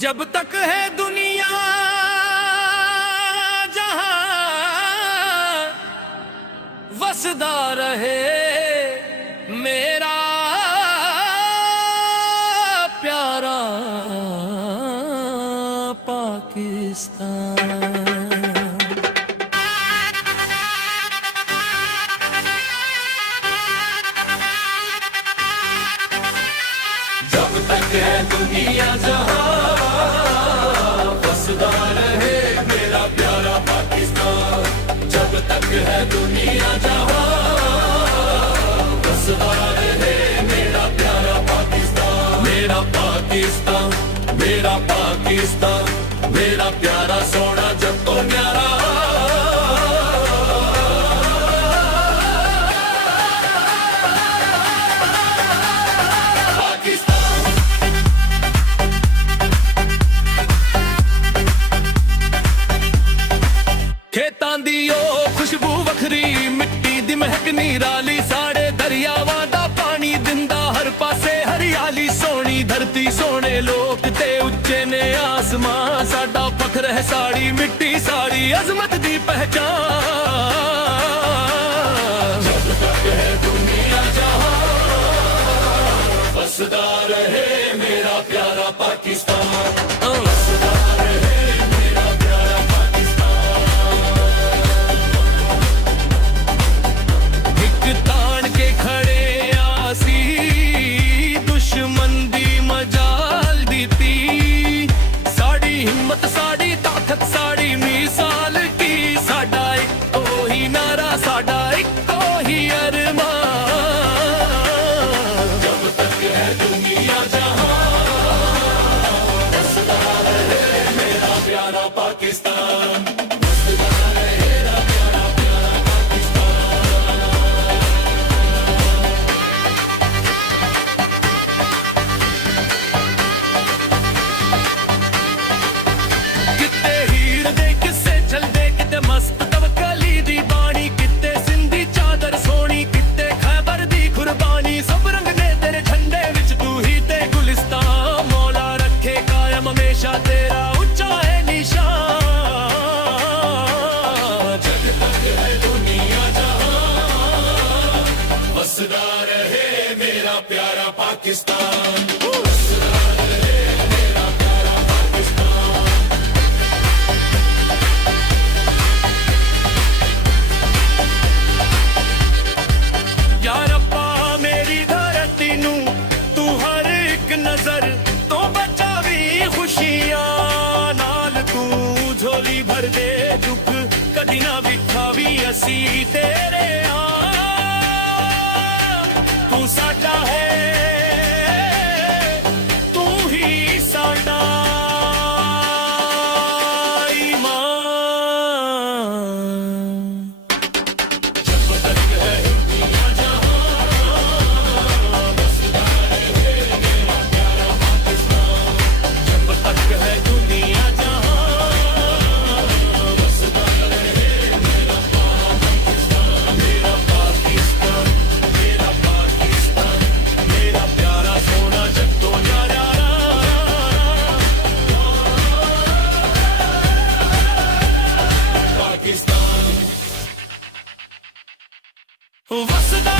जब तक है दुनिया जहां वसदा रहे मेरा प्यारा पाकिस्तान। जब तक है दुनिया जहां वसदा रहे मेरा प्यारा पाकिस्तान। जब तक है दुनिया जहां वसदा रहे मेरा प्यारा पाकिस्तान। मेरा पाकिस्तान मेरा पाकिस्तान मेरा प्यारा सोना जब तो न्यारा। खेतां दी ओ खुशबू वखरी मिट्टी दी महक निराली साढ़े दरियावां दा पानी दिंदा हर पासे हरियाली सोनी धरती सोने लोक ते उच्चे ने आसमां साडा फखर है साड़ी मिट्टी साड़ी अजमत दी पहचान। जब तक है दुनिया जहां वसदा रहे मेरा प्यारा पाकिस्तान। वसदा रहे मेरा प्यारा तान के खड़े आसी दुश्मन दी मजाल दीती साड़ी हिम्मत साड़ी ताकत साड़ी मिसाल की साडा इको ही नारा साडा इको ही अरमान। जब तक है दुनिया जहां वसदा रहे मेरा प्यारा पाकिस्तान। तेरा ऊंचा है निशान। जब तक है दुनिया जहां वसदा रहे मेरा प्यारा पाकिस्तान। वसदा रहे मेरा प्यारा पाकिस्तान। या रब्बा मेरी धरती नू तू हर एक नजर तो बचावी खुशियां नाल तू झोली भर दे दुख कदी ना विखावी असी तेरे आ। तू साडा है तू ही साडा ईमान। जब तक है दुनिया जहां वसदा रहे मेरा प्यारा पाकिस्तान। जब तक है दुनिया जहां वसदा रहे मेरा पाकिस्तान। मेरा पाकिस्तान मेरा पाकिस्तान मेरा प्यारा सोना जब तो न्यारा। पाकिस्तान वसदा